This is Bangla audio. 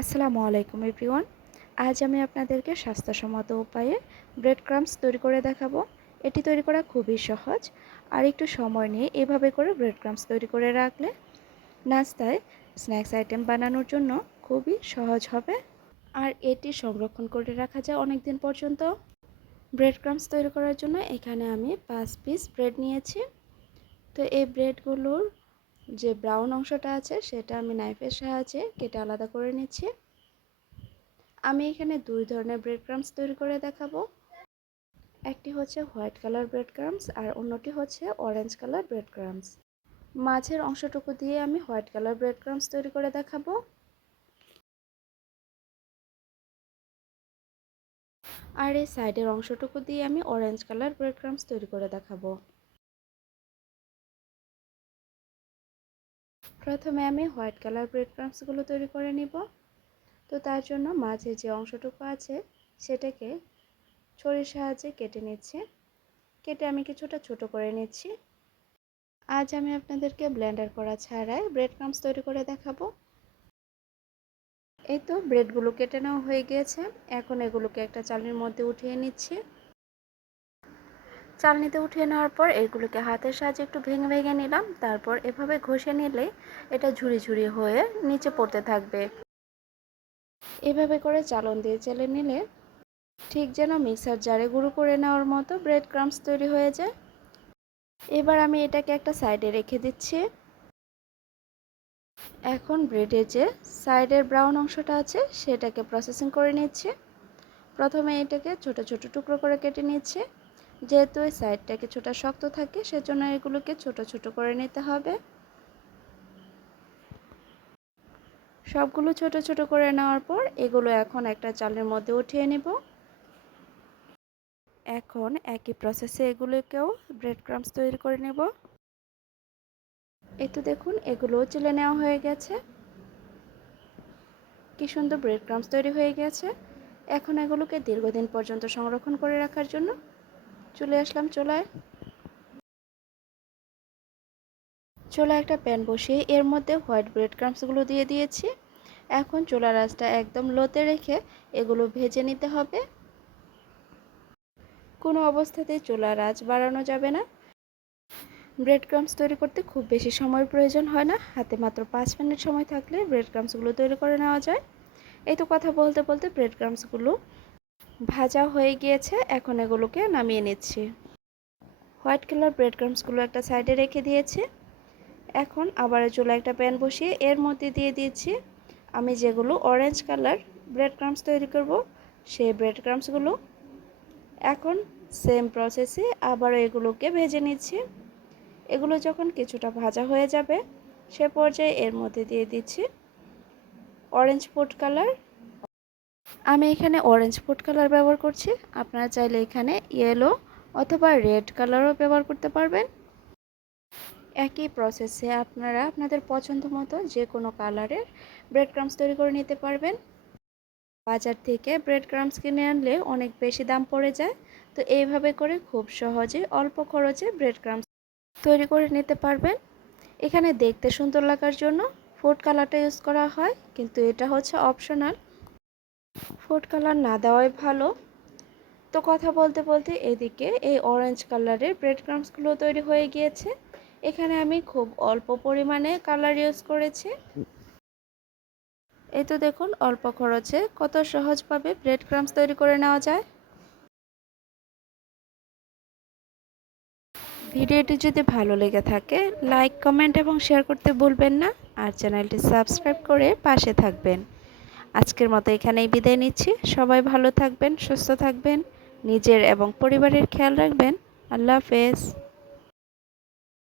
আসসালামু আলাইকুম এভরিওয়ান। আজ আমি আপনাদেরকে স্বাস্থ্যসম্মত উপায়ে ব্রেড ক্রামস তৈরি করে দেখাবো। এটি তৈরি করা খুবই সহজ। আর একটু সময় নিয়ে এভাবে করে ব্রেড ক্রামস তৈরি করে রাখলে নাস্তায় স্ন্যাক্স আইটেম বানানোর জন্য খুবই সহজ হবে। আর এটি সংরক্ষণ করে রাখা যায় অনেক দিন পর্যন্ত। ব্রেড ক্রামস তৈরি করার জন্য এখানে আমি পাঁচ পিস ব্রেড নিয়েছি। তো এই ব্রেডগুলোর যে ব্রাউন অংশটা আছে, সেটা আমি নাইফের সাহায্যে কেটে আলাদা করে নিচ্ছি। আমি এখানে দুই ধরনের ব্রেড ক্রামস তৈরি করে দেখাবো। একটি হচ্ছে হোয়াইট কালার ব্রেড ক্রামস আর অন্যটি হচ্ছে অরেঞ্জ কালার ব্রেড ক্রামস মাঝের অংশটুকু দিয়ে আমি হোয়াইট কালার ব্রেড ক্রামস তৈরি করে দেখাবো। আর এই সাইডের অংশটুকু দিয়ে আমি অরেঞ্জ কালার ব্রেড ক্রামস তৈরি করে দেখাবো। প্রথমে আমি হোয়াইট কালার ব্রেড ক্রামসগুলো তৈরি করে নিব। তো তার জন্য মাঝে যে অংশটুকু আছে, সেটাকে ছড়ির সাহায্যে কেটে নিচ্ছি। কেটে আমি কিছুটা ছোট করে নিচ্ছি। আজ আমি আপনাদেরকে ব্লেন্ডার করা ছাড়াই ব্রেড ক্রামস তৈরি করে দেখাবো। এই তো ব্রেডগুলো কেটে নেওয়া হয়ে গিয়েছে। এখন এগুলোকে একটা চালনির মধ্যে উঠিয়ে নিচ্ছি। চালনিতে উঠিয়ে নেওয়ার পর এগুলোকে হাতের সাহায্যে একটু ভেঙে ভেঙে নিলাম। তারপর এভাবে ঘষে নিলে এটা ঝুড়ি ঝুড়ি হয়ে নিচে পড়তে থাকবে। এভাবে করে চালন দিয়ে চেলে নিলে ঠিক যেন মিক্সার জারে গুঁড়ো করে নেওয়ার মতো ব্রেড ক্রামস তৈরি হয়ে যায়। এবার আমি এটাকে একটা সাইডে রেখে দিচ্ছি। এখন ব্রেডের যে সাইডের ব্রাউন অংশটা আছে সেটাকে প্রসেসিং করে নিচ্ছি। প্রথমে এটাকে ছোট ছোট টুকরো করে কেটে নিচ্ছি। যেহেতু এই সাইডটা কিছুটা শক্ত থাকে, সেজন্য এগুলোকে ছোট ছোট করে নিতে হবে। সবগুলো ছোট ছোট করে নেওয়ার পর এগুলো এখন একটা চালের মধ্যে উঠিয়ে নেব। এখন একই প্রসেসে এগুলোকেও ব্রেড ক্রামস তৈরি করে নেব। এই তো দেখুন, এগুলোও চিলে নেওয়া হয়ে গেছে। কি সুন্দর ব্রেড ক্রামস তৈরি হয়ে গেছে। এখন এগুলোকে দীর্ঘদিন পর্যন্ত সংরক্ষণ করে রাখার জন্য চলে আসলাম চলায়। চোলা একটা প্যান বসিয়ে এর মধ্যে হোয়াইট ব্রেড ক্রামসগুলো দিয়ে দিয়েছি। এখন চোলা রাজটা একদম লোতে রেখে এগুলো ভেজে নিতে হবে। কোনো অবস্থাতেই চোলা রাজ বাড়ানো যাবে না। ব্রেড ক্রামস তৈরি করতে খুব বেশি সময়ের প্রয়োজন হয় না। হাতে মাত্র পাঁচ মিনিট সময় থাকলে ব্রেড ক্রামসগুলো তৈরি করে নেওয়া যায়। এই তো কথা বলতে বলতে ব্রেড ক্রামসগুলো ভাজা হয়ে গিয়েছে, এখন এগুলোকে নামিয়ে নিচ্ছি। হোয়াইট কালার ব্রেড ক্রামসগুলো একটা সাইডে রেখে দিয়েছি। এখন আবার চুলা একটা প্যান বসিয়ে এর মধ্যে দিয়ে দিয়েছি আমি যেগুলো অরেঞ্জ কালার ব্রেড ক্রামস তৈরি করব, সেই ব্রেড ক্রামসগুলো। এখন সেম প্রসেসে আবার এগুলোকে ভেজে নিচ্ছি। এগুলো যখন কিছুটা ভাজা হয়ে যাবে, সে পর্যায়ে এর মধ্যে দিয়ে দিচ্ছি অরেঞ্জ ফুড কালার আমি এখানে অরেঞ্জ ফুড কালার ব্যবহার করছি। আপনারা চাইলে এখানে ইয়েলো অথবা রেড কালারও ব্যবহার করতে পারবেন। একই প্রসেসে আপনারা আপনাদের পছন্দ মতো যে কোনো কালারের ব্রেড ক্রামস তৈরি করে নিতে পারবেন। বাজার থেকে ব্রেড ক্রামস কিনে আনলে অনেক বেশি দাম পড়ে যায়। তো এইভাবে করে খুব সহজে অল্প খরচে ব্রেড ক্রামস তৈরি করে নিতে পারবেন। এখানে দেখতে সুন্দর লাগার জন্য ফুড কালারটা ইউজ করা হয়, কিন্তু এটা হচ্ছে অপশনাল ফুড কালার না দেওয়াই ভালো। তো কথা বলতে বলতে এদিকে এই অরেঞ্জ কালারের ব্রেড ক্রামসগুলো তৈরি হয়ে গিয়েছে। এখানে আমি খুব অল্প পরিমাণে কালার ইউজ করেছি। এই তো দেখুন, অল্প খরচে কত সহজভাবে ব্রেড ক্রামস তৈরি করে নেওয়া যায়। ভিডিওটি যদি ভালো লেগে থাকে লাইক কমেন্ট এবং শেয়ার করতে ভুলবেন না। আর চ্যানেলটি সাবস্ক্রাইব করে পাশে থাকবেন। আজকের মতো এখানেই বিদায় নিচ্ছি। সবাই ভালো থাকবেন, সুস্থ থাকবেন, নিজের এবং পরিবারের খেয়াল রাখবেন। আল্লাহ হাফেজ।